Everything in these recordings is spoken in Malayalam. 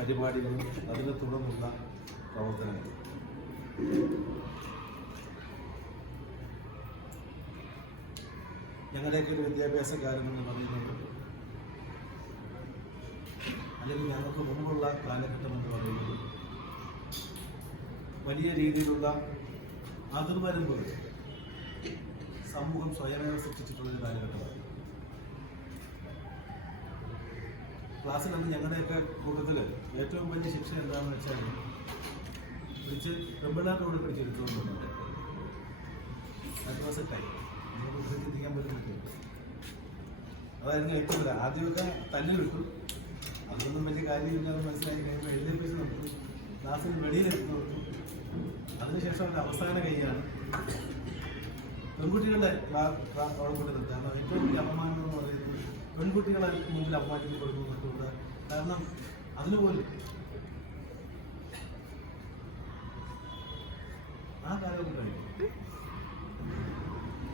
പരിപാടികളും അതിനെ തുടർന്നുള്ള പ്രവർത്തനങ്ങളും. ഞങ്ങളുടെയൊക്കെ ഒരു വിദ്യാഭ്യാസകാരെന്ന് പറയുന്നത്, അല്ലെങ്കിൽ ഞങ്ങൾക്ക് മുമ്പുള്ള കാലഘട്ടം എന്ന് പറയുന്നത് വലിയ രീതിയിലുള്ള അതിർവരമ്പുകൾ സമൂഹം സ്വയമേവ സൃഷ്ടിച്ചിട്ടുള്ളൊരു കാലഘട്ടമാണ്. ക്ലാസ്സിൽ അന്ന് ഞങ്ങളുടെയൊക്കെ കൂട്ടത്തിൽ ഏറ്റവും വലിയ ശിക്ഷ എന്താണെന്ന് വെച്ചാൽ പിടിച്ച് പെമ്പിള്ളാരോട് പിടിച്ചെടുത്തുകൊണ്ടുണ്ട്. ടൈം നമുക്ക് ചിന്തിക്കാൻ പോലും പറ്റില്ല. അതായിരുന്നു ഏറ്റവും വലിയ. ആദ്യമൊക്കെ തല്ലി വിട്ടു, അതൊന്നും വലിയ കാര്യമില്ലാതെ മനസ്സിലാക്കി കഴിയുമ്പോൾ എഴുന്നേൽപ്പിച്ച് നോക്കും, ക്ലാസ്സിന് വെളിയിലെത്തി നോക്കും. അതിനുശേഷം അവരുടെ അവസാന കൈയാണ് പെൺകുട്ടികളുടെ ഓളപ്പെട്ട് നിർത്തുക. കാരണം ഏറ്റവും വലിയ അപമാനം എന്ന് പറയുന്നത് പെൺകുട്ടികളെ മുമ്പിൽ അപമാനിക്കപ്പെടുന്നുണ്ട്. കാരണം അതിനുപോലും ആ കാലം കഴിയും.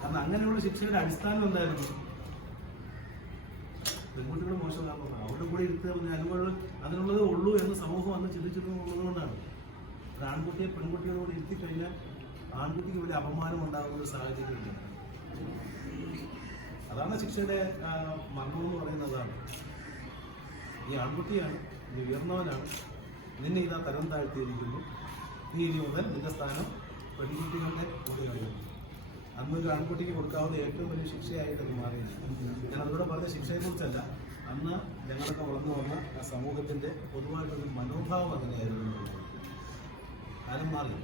കാരണം അങ്ങനെയുള്ള ശിക്ഷയുടെ അടിസ്ഥാനം എന്തായിരുന്നു? പെൺകുട്ടികൾ മോശമാകുന്നത് അവരുടെ കൂടെ ഇരുത്തുക അതിനുള്ളതേ ഉള്ളൂ എന്ന് സമൂഹം അന്ന് ചിന്തിച്ചിട്ടുള്ളതുകൊണ്ടാണ്. ഒരു ആൺകുട്ടിയെ പെൺകുട്ടികളോട് ഇരുത്തിക്കഴിഞ്ഞാൽ ആൺകുട്ടിക്ക് വലിയ അപമാനം ഉണ്ടാകുന്ന ഒരു സാഹചര്യമില്ല. അതാണ് ശിക്ഷയുടെ മർമ്മം എന്ന് പറയുന്നതാണ്. ഈ ആൺകുട്ടിയാണ്, നീ ഉയർന്നവനാണ്, നിന്നെ ഇതാ തരം താഴ്ത്തിയിരിക്കുന്നു, നീ ഇനി മുതൽ നിന്റെ സ്ഥാനം പെൺകുട്ടികളുടെ കൂടെ കഴിയുന്നു. അന്നൊരു ആൺകുട്ടിക്ക് കൊടുക്കാവുന്ന ഏറ്റവും വലിയ ശിക്ഷയായിട്ടത് മാറിയില്ല. ഞാൻ അതുകൂടെ പറഞ്ഞ ശിക്ഷയെക്കുറിച്ചല്ല, അന്ന് ഞങ്ങളൊക്കെ വളർന്നു വന്ന ആ സമൂഹത്തിൻ്റെ പൊതുവായിട്ടൊരു മനോഭാവം അങ്ങനെയായിരുന്നു. കാലം മാറി.